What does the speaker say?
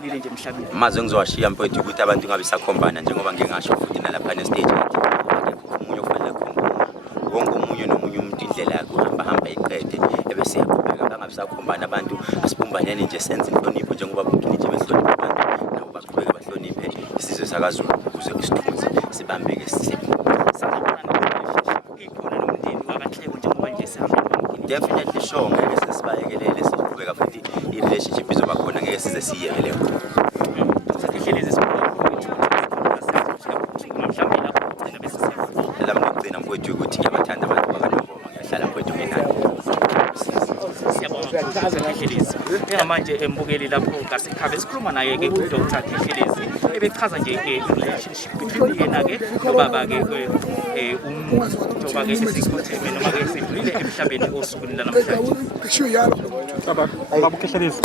edlulile nje emhlabeni. Maze ngizowashiya mfowethu ukuthi abantu ngabe sakhombana njengoba ngingasho futhi nalapha ne-stage umunye ofanele wonke umunye nomunye umuntu indlela yakhe uhamba iqede ebese yaqhubeka bangabe sakhombana abantu asibumbaneni nje senze inhlonipho njengoba bonke nje behlonipha abantu nabo baqhubeke bahloniphe isizwe sakaZulu ukuze isithunzi sibambeke definitely sure ngeke sesibayekelele siqhubeka futhi i-relationship izoba khona ngeke size siyekele mhlawumbe mfowethu ukuthi ngiyabathanda abantu bakalongoma ngiyahlala mfowethu ngenani. Siyabonga manje embukeli lapho ngasikhabe sikhuluma naye-ke uDr. Dlelezi ebechaza nje i-relationship between yena-ke nobaba-ke njengoba-ke esikhotheme noma-ke esedlulile emhlabeni osukwini lanamhlanje. Baba Dlelezi,